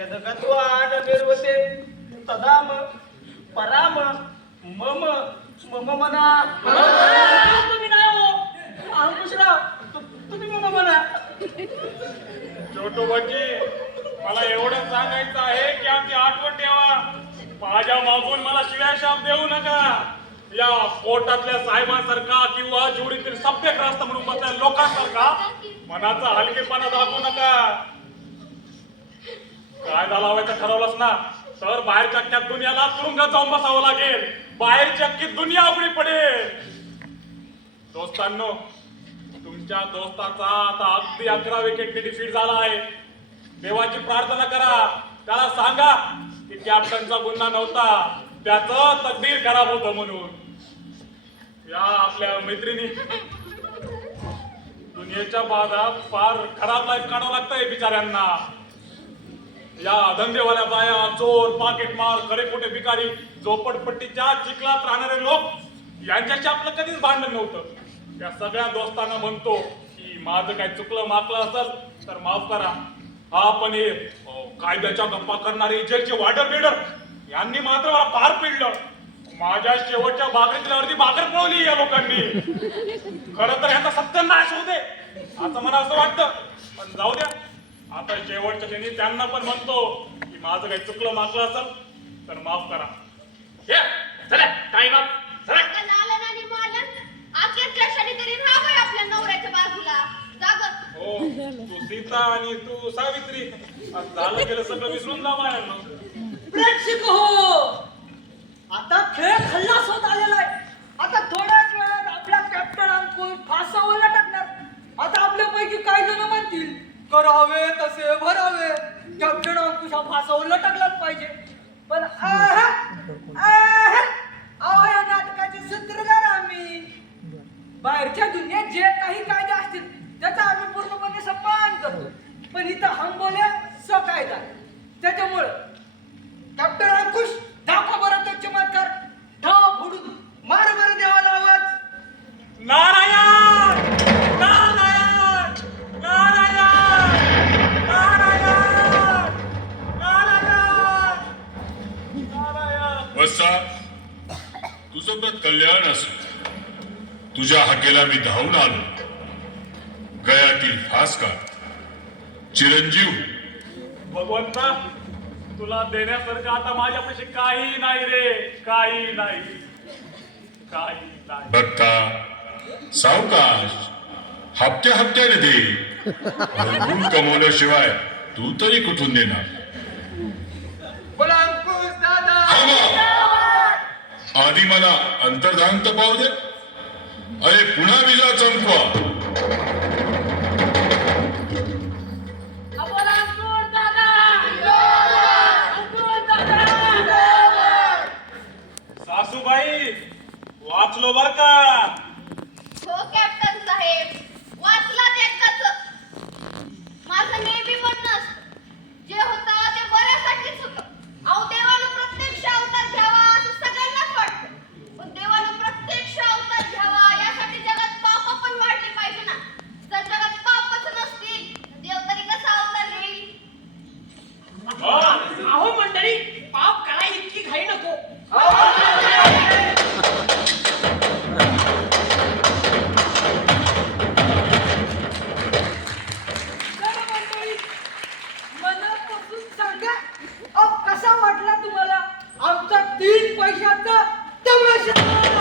यदगत्वान निर्वते तदाम पराम मम मम मना तुम्ही नाही हो अंकुशराव तुम्ही मम मना. छोटू बच्ची मला एवढं सांगायचं आहे की आमची आठवण ठेवा. माझ्या मागून मला शिव्या शाप देऊ नका. या कोर्टातल्या साहेबांसारखा किंवा जुरीतील सभ्यग्रस्त म्हणून बसलेल्या लोकांसारखा मनाचा हलकेपणा दाखवू नका. कायदा लावायचं ठरवलंस ना तर बाहेरच्या अख्ख्या दुनियाला तुरुंगात जाऊन बसावं लागेल. बाहेरची अख्खी दुनिया उघडी पडेल. दोस्तांनो, तुमच्या दोस्ताचा आता अगदी 11 विकेटने डिफीट झाला आहे. देवाची प्रार्थना करा. त्याला सांगा की कॅप्टनचा गुन्हा नव्हता, त्याचं तकदीर खराब होतं म्हणून. या आपल्या मैत्रिणी दुनियेच्या बाजारात फार खराब लाईफ काढावं लागतंय बिचाऱ्यांना. या धंदेवाल्या बाया, चोर, पाकिटमार, खरेखोटे भिकारी, झोपडपट्टीच्या चिखलात राहणारे लोक यांच्याशी आपलं कधीच भांडण नव्हतं. त्या सगळ्या दोस्तांना म्हणतो की माझं काही चुकलं माकलं असेल तर माफ करा. हा पण हे कायद्याच्या गप्पा करणारे जेलचे वार्डर बिल्डर यांनी मात्र मला फार पिडलं. माझ्या शेवटच्या बागरीतल्या अर्धी बागर पळवली या लोकांनी. खरं तर ह्याचा सत्यानाश होऊ दे असं मला असं वाटतं. पण जाऊ द्या, आता शेवटच्या क्षणी त्यांना पण म्हणतो की माझं काही चुकलं मागलं असेल तर माफ करा. हे चला टाइम अप. चला लालन आणि मालन अखेरच्या क्षणी तरी राहावं आपल्या नवऱ्याच्या बाजूला. जागत हो, तू सीता आणि तू सावित्री. झालं गेलं सगळं विसरून जा बायांनो. प्रेक्षक हो, आता खेळ खल्लास होत आलेला आहे. आता थोड्याच वेळात आपल्या कॅप्टन अंकुश फासावर लटकणार. आता आपल्यापैकी काही जण म्हणतील करावे तसे भरावे, कॅप्टन अंकुश हा फासावर लटकलाच पाहिजे. पण अहो या नाटकाचे सूत्रधार आम्ही. बाहेरच्या दुनियेत जे काही कायदे असतील त्याचा आम्ही पूर्णपणे सन्मान करतो. पण इथं हम बोले सो कायदा. त्याच्यामुळे कॅप्टन अंकुश दाखवा बरं तो चमत्कार. धाव फोडून मार बरं देवाला आवाज. नारायण नारायण नारायण नारायण नारायण नारायण. बसा, तुझं तर कल्याण असो. तुझ्या हाकेला मी धावून आलो. गळ्यातील फास का चिरंजीव. भगवंता, तुला देण्यासारखं आता माझ्यापाशी काही नाही रे. काही नाही, काही नाही. बघता सावकाश, हप्त्या हप्त्याने दे. भरपूर कमवल्याशिवाय तू तरी कुठून देणार. बोला अंकुश दादा. आधी मला अंतर्धान तर पाहू दे. अरे पुन्हा विजा चमकवा. सासूबाई, वाचलो बर का. हो कॅप्टन साहेब, वाचला एकदाच. माझं नेहमी म्हणणं असतं जे होतं ते बऱ्यासाठीच होतं. अहो देवानं प्रत्यक्ष अवतार घ्यावा असं सगळ्यांनाच वाटतं. पण देवानं प्रत्यक्ष अवतार घ्यावा यासाठी जगात पाप पण वाढली पाहिजे ना. जर जगात पापच नसतील देव तरी कसा अवतार घेईल. अहो मंडळी, पाप करा इतकी घाई नको. मनापासून सांगा, कसा वाटला तुम्हाला आमचा 3 पैशाचा तमाशा.